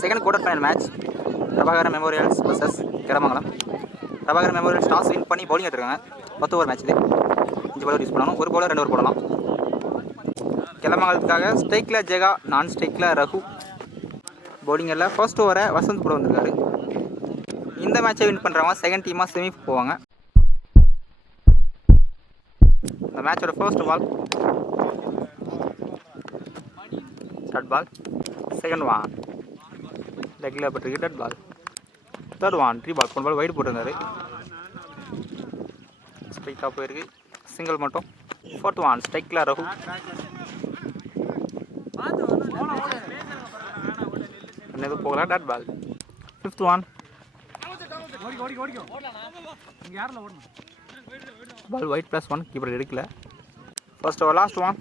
Second quarter final match Prabhakaran memorials vs Kiramangalam. Prabhakaran memorials toss win பண்ணி bowling எடுத்துருக்காங்க. 10 over match இது. 5 bowler use பண்ணணும். ஒரு பவுலர் 2 ஓவர் போடலாம். கிளமங்கலத்துக்காக ஸ்ட்ரைக்கில் ஜெகா, நான் ஸ்ட்ரைக்கில் ரகு. பவுலிங்கில் ஃபர்ஸ்ட் ஓவரை வசந்த் கூட வந்திருக்காரு. இந்த மேட்சை வின் பண்ணுறவங்க செகண்ட் டீமாக செமி போவாங்க. இந்த மேட்சோட ஃபர்ஸ்ட் பால் டட் பால், second one லெக்கில் பட்டிருக்கு டட் ball, third one free ball. போன பால் வைடு போட்டிருந்தாரு, ஸ்ட்ரைக்காக போயிருக்கு, சிங்கிள் மட்டும். ஃபோர்த் ஒன் ஸ்ட்ரைக்கில் ரகு, எதுவும் போகல dot ball. Fifth one ball wide plus one, keeper எடுக்கல. First over last one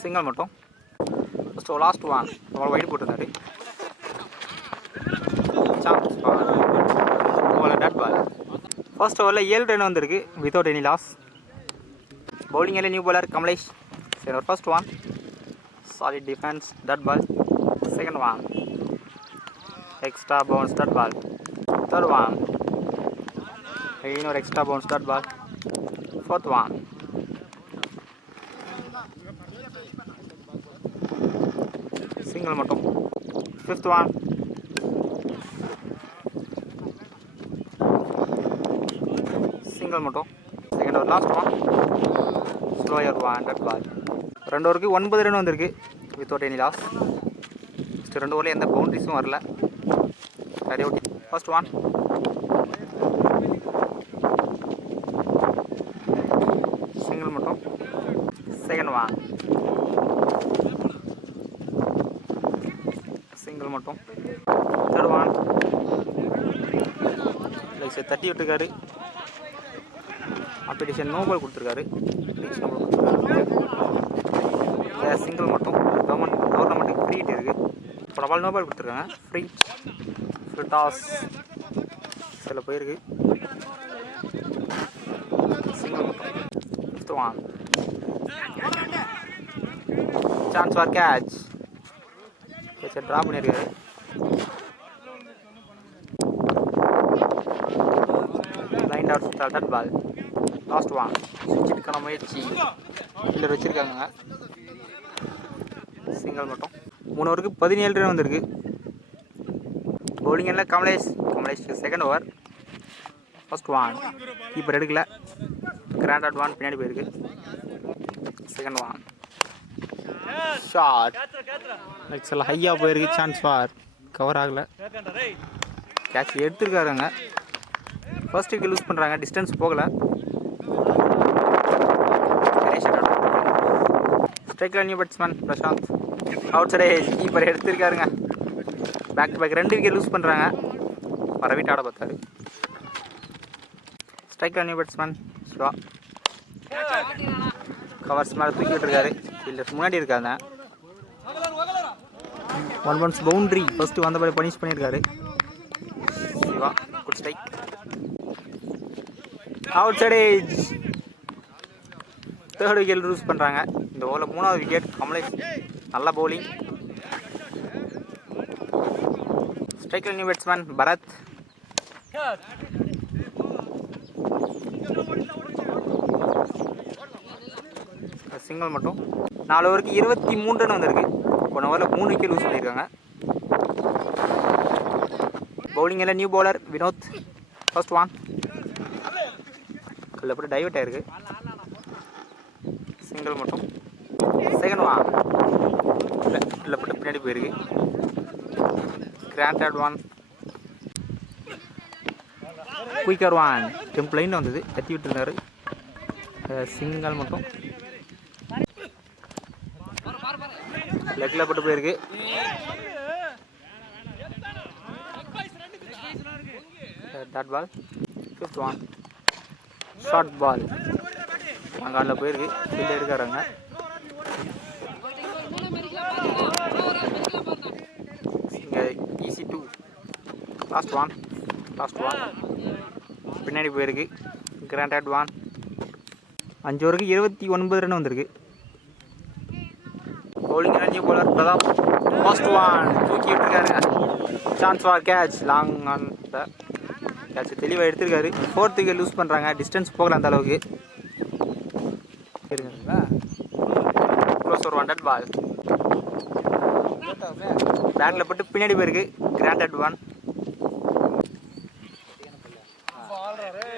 single மட்டும். First over last one ball wide போட்டிருந்தாரு, chance ball dot ball. First ஓவரில் 7 ரன் வந்திருக்கு வித்தவுட் எனி லாஸ். பவுலிங்கில் new bowler Kamalesh. First one solid defence dot ball, second one extra bounce dot ball, third one இன்னொரு extra bounce dot ball, fourth one single மட்டும். Fifth one single மட்டும். Second over last one slower one dot ball. 2 ஓவருக்கு 9 run வந்திருக்கு without any loss. First 2 ஓவரில் எந்த பவுண்ட்ரிஸும் வரல. சரி okay. First one single மட்டும். செகண்ட் ஒன் சிங்கிள் மட்டும். தேர்ட் ஒன் தட்டி விட்டுருக்காரு. அப்ளிகேஷன் நோ பால் கொடுத்துருக்காரு, சிங்கிள் மட்டும். கவர்மெண்ட்டுக்கு ஃப்ரீ ஹிட் இருக்குது. பல பால் நோ பால் கொடுத்துருக்காங்க. ஃப்ரீ டாஸ் சில போயிருக்கு, சிங்கிள் மட்டும். Fifth one chance for catch, கேட்சை ட்ரா பண்ணியிருக்காரு. Line out dot ball. Last one சுவிட்சுக்கான முயற்சி கீழே வச்சுருக்காங்க, சிங்கிள் மட்டும். 3 ஓவருக்கு 17 ரன் வந்திருக்கு. பவுலிங் எல்லாம் Kamalesh second over. First one keeper எடுக்கல, கிராண்ட் அட் ஒன் பின்னாடி போயிருக்கு. செகண்ட் ஒன் ஷார்ட் எக்ஸல் ஹையாக போயிருக்கு, சான்ஸ் ஃபார் கவர் ஆகலை. கேட்ச் எடுத்துருக்காருங்க. ஃபர்ஸ்ட் விக்கெட் லூஸ் பண்ணுறாங்க, டிஸ்டன்ஸ் போகலை. ஸ்ட்ரைக்கில் new batsman Prashanth. Outside keeper எடுத்திருக்காருங்க. Back to back 2 wicket loose பண்ணுறாங்க. வரவிட்டு ஆட பார்த்தாரு. ஸ்ட்ரைக்கில் நியூ பேட்ஸ்மேன் சிவா. கவர்ஸ் மேலே தூக்கி விட்டுருக்காரு. ஃபீல்டர்ஸ் முன்னாடி இருக்காங்க. 1 பவுன்ஸ் பவுண்ட்ரி ஃபஸ்ட்டு வந்த பால் பனிஷ் பண்ணியிருக்காரு Siva. Good strike. Outside edge. Third wicket loose பண்ணுறாங்க. இந்த ஓவரில் 3வது விக்கெட் கமலேஷ். நல்ல பவுலிங். ஸ்ட்ரைக்கில் நியூ பேட்ஸ்மேன் பரத். சிங்கிள் மட்டும். 4 ஓவருக்கு 23 ரன் வந்திருக்கு. போன ஓவரில் 3 விக்கெட் லூஸ் பண்ணியிருக்காங்க. பவுலிங்கில் new bowler Vinod. First one கல்ல போட்டு டைவர்ட் ஆயிருக்கு, சிங்கிள் மட்டும். செகண்ட் ஒன் இல்லை போட்டு பின்னாடி போயிருக்கு, கிராண்டட் ஒன். குயிக்கர் ஒன் டெம்ப் லைனில் வந்தது, தட்டி விட்டுருந்தாரு, சிங்கிள் மட்டும். லெக்கில் போட்டு போயிருக்கு. Dot ball. Fifth one short ball அங்காண்டில் போயிருக்கு, ஃபீல்டு எடுக்கிறாங்க. இங்கே ஈஸி 2 லாஸ்ட் ஒன் பின்னாடி போயிருக்கு, கிராண்டட் ஒன். 5 ஓவருக்கு 29 ரன் வந்திருக்கு. bowling and new bowler Pradap. First one, தூக்கி விட்டுருக்காருங்க. Chance for catch, long on the catch. தெளிவாக எடுத்துருக்காரு. 4th wicket லூஸ் பண்ணுறாங்க. டிஸ்டன்ஸ் போகல அந்த அளவுக்கு. க்ளோஸ் ஒரு 1 பால். பேட்டில் போட்டு பின்னாடி போயிருக்கு. கிராண்டட் 1.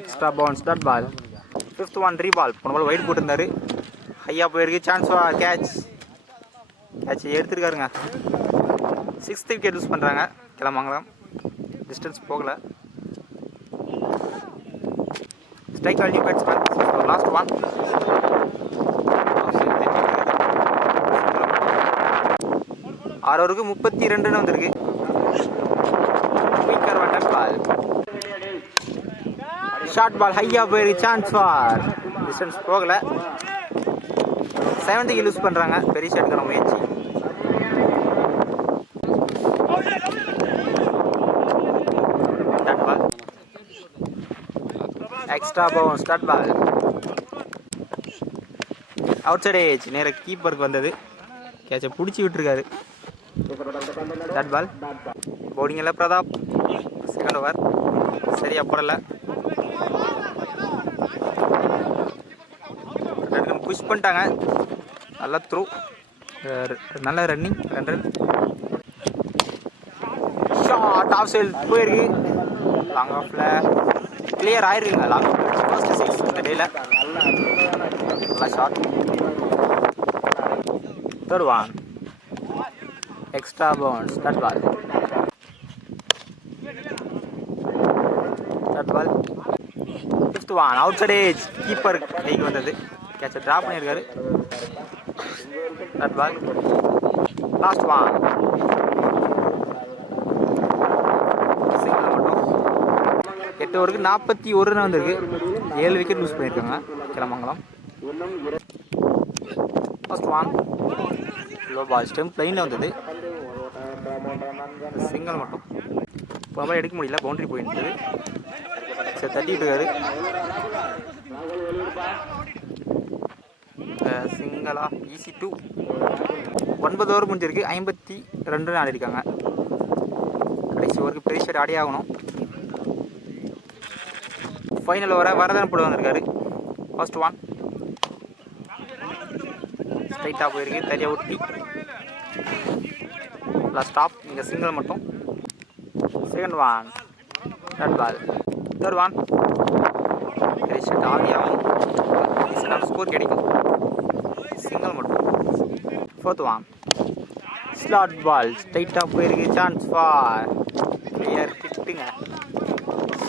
Extra bounce dot ball. 5th one 3 ball. போன பால் வைட் போட்டிருந்தாரு. ஹையாக போயிருக்கு. சான்ஸ் ஃபார் கேட்ச் எடுத்துருக்காருங்க. 6th wicket யூஸ் பண்ணுறாங்க கிளம்பலாம். டிஸ்டன்ஸ் போகல. Strike value batsman. Last one. 6 ஓவருக்கு 32 ரன் வந்திருக்கு. பால் ஷார்ட் பால் ஹையாக போயிருக்கு. சான்ஸ் ஃபார் டிஸ்டன்ஸ் போகல. 7th wicket யூஸ் பண்ணுறாங்க. பெரிய ஷாட்டுக்கான முயற்சி. Dot ball. Extra bounce dot ball. Outside edge நேராக கீப்பருக்கு வந்தது. கேட்சை பிடிச்சி விட்டுருக்காரு. Dot ball. பவுலிங் எல்லாம் பிரதாப். செகண்ட் ஓவர் சரியா போடல. புஷ் பண்ணிட்டாங்க. நல்லா த்ரூ. நல்ல running. 2 run. Short off side போயிருக்கு. லாங் ஆஃப்ல கிளியர் ஆயிருக்குங்க. லாங் ஃபர்ஸ்ட் 6 இந்த டேல. நல்லா short. 3rd one. Extra bounce dot ball. Dot ball. 5th one outside edge keeper கைக்கு வந்தது. கேட்சை ட்ராப் பண்ணியிருக்காரு. Dot ball. Last one. Single மட்டும். 8 ஓவருக்கு 41 ரன் வந்திருக்கு. 7 விக்கெட் லூஸ் பண்ணியிருக்காங்க Kilamangalam. First one low ball. Stump லைனில் வந்தது. சிங்கிள் மட்டும். இப்போ எடுக்க முடியல. பவுண்டரி போயிருந்தது. சரி தட்டிட்டு இருக்காரு. சிங்களா ஈஸி 2. 9 ஓவர் முடிஞ்சிருக்கு. 52 ரன் ஆடிருக்காங்க. கடைசி ஓவருக்கு பெரிய ஷாட் ஆடி ஆகணும். ஃபைனல் ஓவரை வரதன் போட வந்திருக்காரு. ஃபர்ஸ்ட் ஒன் ஸ்ட்ரைட்டாக போயிருக்கு. தனியாக ஒட்டி ஸ்டாப். இங்கே சிங்கிள் மட்டும். Second one dot ball. 3rd one பெரிய ஷாட் ஆடி ஆகணும். ஸ்கோர் கிடைக்கும். சிங்கிள் மட்டும். 4th one slot ball. ஸ்ட்ரைட்டாக போயிருக்கு. சான்ஸ் ஃபார் கிளியர் ஹிட்டுங்க.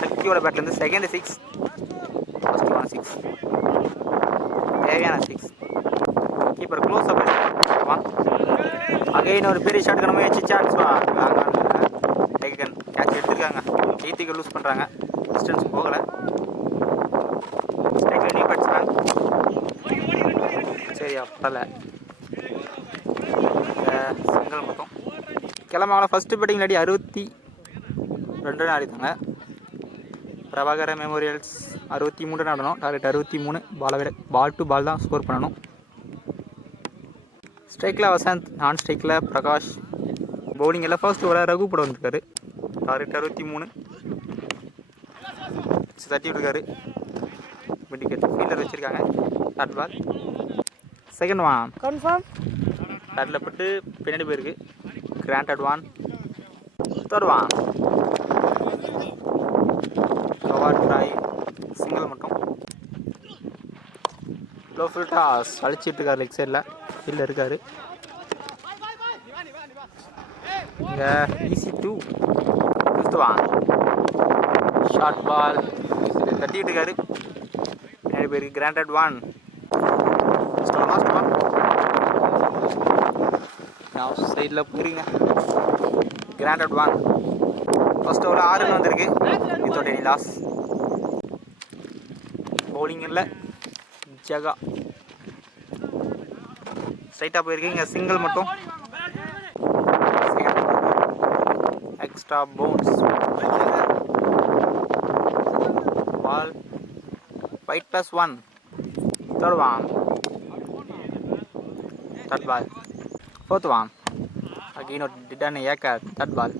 சக்தியோட பேட்லேருந்து செகண்ட் 6. First one 6. தேவையான 6. Keeper close up. One again ஒரு பெரிய ஷாட்டுக்கான முயற்சி. Chance for taken. கேட்ச் எடுத்துருக்காங்க. 8th wicket லூஸ் பண்ணுறாங்க. டிஸ்டன்ஸ் போகலை. ஸ்ட்ரைக்கில் நியூ பேட்ஸ்மேன். சரி அப்பல சிங்கிள் மட்டும். கிளம்பாங்களா. ஃபஸ்ட்டு பேட்டிங் இல்லாட்டி 62 ரன் ஆடித்தாங்க. பிரபாகர மெமோரியல்ஸ் 63 ரன் ஆடணும். டார்கெட் 63. பால் டு பால் தான் ஸ்கோர் பண்ணணும். ஸ்ட்ரைக்கில் வசந்த். நான் ஸ்ட்ரைக்கில் பிரகாஷ். பவுலிங் எல்லாம் ஃபர்ஸ்ட் ஓவராக ரகு போட வந்திருக்காரு. டார்கெட் 63. தட்டி விட்டுருக்காரு. விக்கெட் ஃபீல்டர் வச்சுருக்காங்க. Dot ball. Second one confirm. பேட்டில் போட்டு பின்னாடி போயிருக்கு. Granted one. 3rd one cover drive. Single மட்டும். லோ ஃபுல் டாஸ் அழிச்சிட்டு இருக்காரு. லெக் சைடில் ஃபீல்டில் இருக்காரு. இங்கே ஈஸி 2. 5th ஒன் ஷார்ட் பால். தட்டிட்டு இருக்காரு. பின்னாடி போயிருக்கு. Granted one. லாஸ்ட் ஒன் நான் சைடில் போயிருங்க. Granted one. First over 6 run வந்திருக்கு. Without any loss. பவுலிங் இல்லை. ஜகா ஸ்ட்ரைட்டாக போயிருக்கு. இங்கே சிங்கிள் மட்டும். Extra bounce. Ball white +1. 3rd one dot ball. Fourth one. Again, did an Yaka, that ball.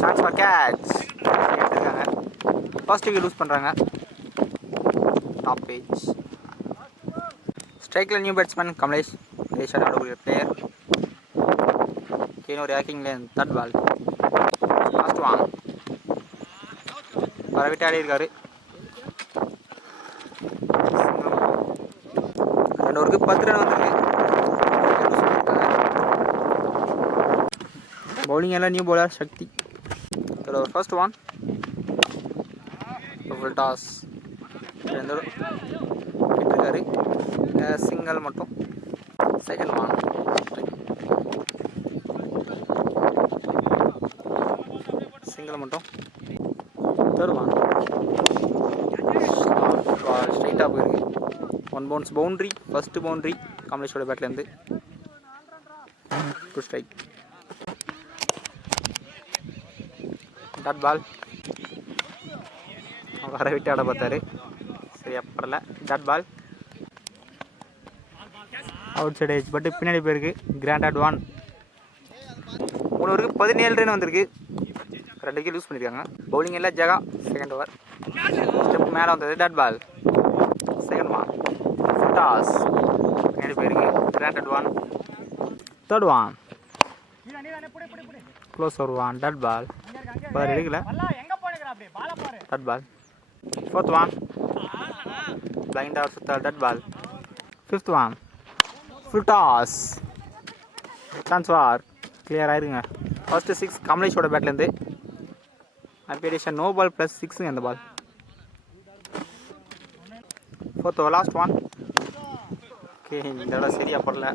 Chance for catch. First wicket lose பண்ணுறாங்க. Top page. Strike new batsman Kamlesh. Shot out of the player. Keno reacting lane, third ball. Last one. பரவிட்டு ஆடி இருக்காரு. 2 ஓவருக்கு 10 run வந்திருக்கு. bowling எல்லாம் new bowler சக்தி. First one. Full toss. இருக்காரு. Single மட்டும். Second one. Single மட்டும். Third one. ஸ்ட்ரைட்டாக போயிருக்கு. 1 bounce boundary. First boundary கமலேஷோட பேட்லேருந்து. 2 strike. Dot ball. வர விட்டு ஆட பார்த்தாரு. சரியா படல. Dot ball. Outside edge பட்டு பின்னாடி போயிருக்கு. Grand at 1. 3 ஓவருக்கு 17 ரன் வந்திருக்கு. 2 விக்கெட் லூஸ் பண்ணியிருக்காங்க. பவுலிங் எல்லாம் ஜகா. Second over. ஸ்டெப் மேலே வந்தது. Dot ball. Second one. Toss. பின்னாடி போயிருக்கு. Grand at 1. Third one. Close over 1. Dot ball. எடுக்கல. Dot ball. Fourth one. Blind over சுத்தால். Dot ball. Fifth one. Full toss. Chance for clear ஆயிருங்க. First 6 கமலேஷோட பேட்லேருந்து. அப்பியரேஷன் நோ பால் ப்ளஸ் 6 அந்த பால். Fourth over last one. Okay, இந்த தடவை சரியாக படல.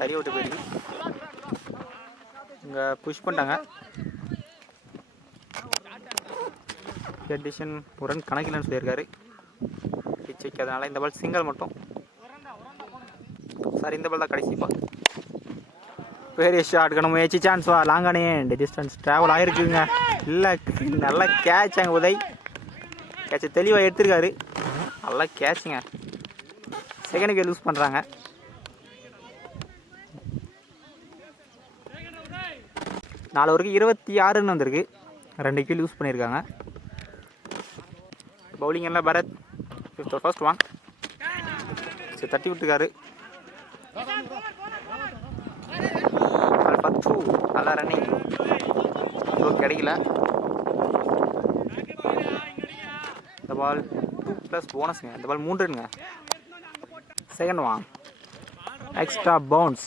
தறி விட்டு போயிருக்கு. இங்கே புஷ் பண்ணிட்டாங்க. அடிஷன் ஒரு ரன் கணக்கில்னு சொல்லியிருக்காரு. பிச் வைக்காதனால இந்த பால் சிங்கிள் மட்டும். சார், இந்த பால் தான் கடைசி பால். பெரிய ஷாட் கணக்கு முயற்சி. சான்ஸ் வா. லாங்கானே டிஸ்டன்ஸ் ட்ராவல் ஆகிருக்குங்க. இல்லை, நல்லா கேட்ச். அங்கே உதய் கேட்சை தெளிவாக எடுத்திருக்காரு. நல்லா கேட்சுங்க. செகண்ட் விக்கெட் லூஸ் பண்ணுறாங்க. நாலு ஓவருக்கு 26 ரன் வந்திருக்கு. 2 விக்கெட் லூஸ் பண்ணியிருக்காங்க. பவுலிங் எல்லாம் பரத். First one. சரி, தட்டி விட்டுருக்காரு. நல்லா ரன்னிங். கிடைக்கல. இந்த பால் 2 ப்ளஸ் போனஸ்ங்க. இந்த பால் 3 ரன்ங்க. Second one. Extra bounce.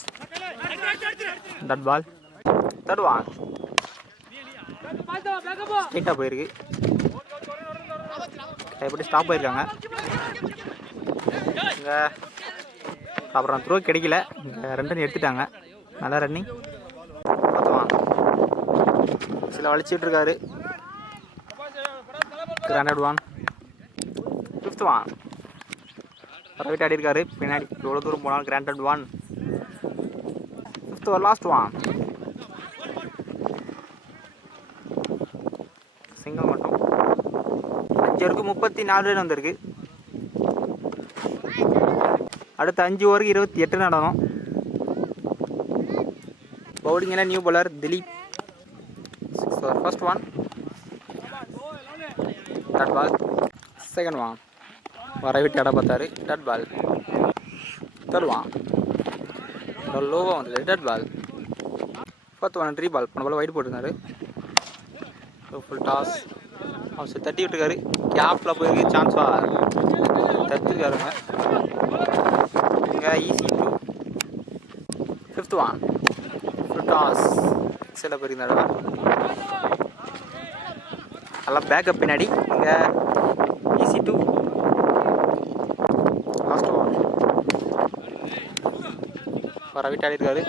That ball. Third one. ஸ்ட்ரைட்டாக போயிருக்கு. எப்படி ஸ்டாப் போயிருக்காங்க. இங்கே அப்புறம் த்ரோ கிடைக்கல. இங்கே 2 ரன் எடுத்துட்டாங்க. நல்லா ரன்னிங். பார்த்துவான். சில வலிச்சுட்ருக்காரு. கிராண்டட் 1. Fifth one. ரைட் ஆடி இருக்காரு. பின்னாடி எவ்வளோ தூரம் போனாலும் granted 1. Fifth over last one. Single மட்டும். 5 ஓவருக்கு 34 ரன் வந்திருக்கு. அடுத்த 5 ஓவருக்கு 28 நடணும். பவுலிங் எல்லாம் new bowler Dilip. 6 over. First one. Dot ball. Second one. வர விட்டு ஆட பார்த்தாரு. Dot ball. Third one. லோவாக வந்தது. Dot ball. Fourth one. Free ball. போன பால் வைட் போட்டிருந்தாரு. Full toss. அவர் தட்டி விட்டுருக்காரு. கேப்பில் போயிருக்கு. சான்ஸ் வா. தட்டுருக்காருங்க. இங்கே easy 2. Fifth one. Full toss. எக்ஸலில் போயிருந்தாரு. நல்லா பேக்கப் பின்னாடி. இங்கே ஈஸி 2. Last one. வர விட்டு ஆடி இருக்காரு.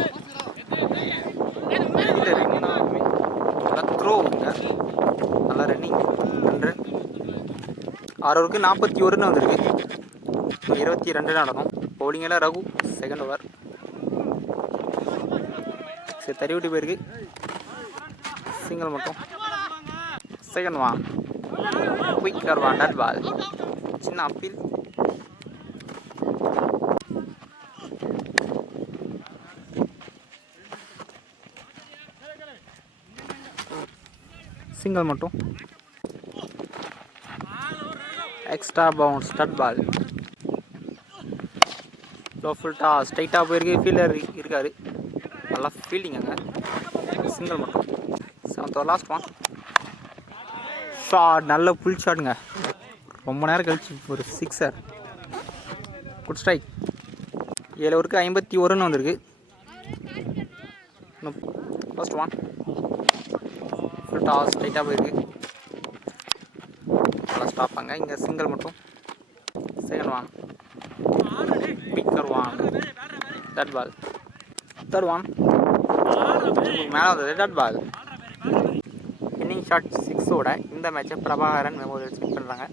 நல்லா த்ரோ. நல்லா ரன்னிங். 2 ரன். 6 ஓவருக்கு 41 ரன் வந்திருக்கு. 22 ரன் நடக்கும். பவுலிங் எல்லாம் ரகு. Second over. சரி, தறி விட்டு போயிருக்கு. சிங்கிள் மட்டும். Second one. Quicker one. Dot ball. சின்ன அப்பீல். சிங்கிள் மட்டும். Extra bounce dot ball. Low full toss ஸ்ட்ரைட்டாக போயிருக்கு. ஃபீல்டர் இருக்கார், நல்லா ஃபீல்டிங் அங்கே. சிங்கிள் மட்டும். 7th over last one. Shot, நல்ல ஃபுல் ஷாட்டுங்க. ரொம்ப நேரம் கழிச்சு ஒரு 6er. Good strike. 7 ஓவருக்கு 51 வந்திருக்கு. First one. ஃபுல் டாஸ் ஸ்ட்ரைட்டாக போயிருக்கு, நல்லா ஸ்டாப்பாங்க. இங்கே சிங்கிள் மட்டும். Second one. Bigger one. Dot ball. Third one. மேலே வந்தது டட் பால். இன்னிங் ஷாட் 6ஓட இந்த மேட்சை பிரபாகரன் மெமோரியல் ஸ்பெண்ட் பண்ணுறாங்க.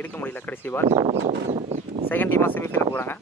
இருக்க முடியல கடைசி பால். செகண்ட் டீமாக செமிஃபைனல் போகிறாங்க.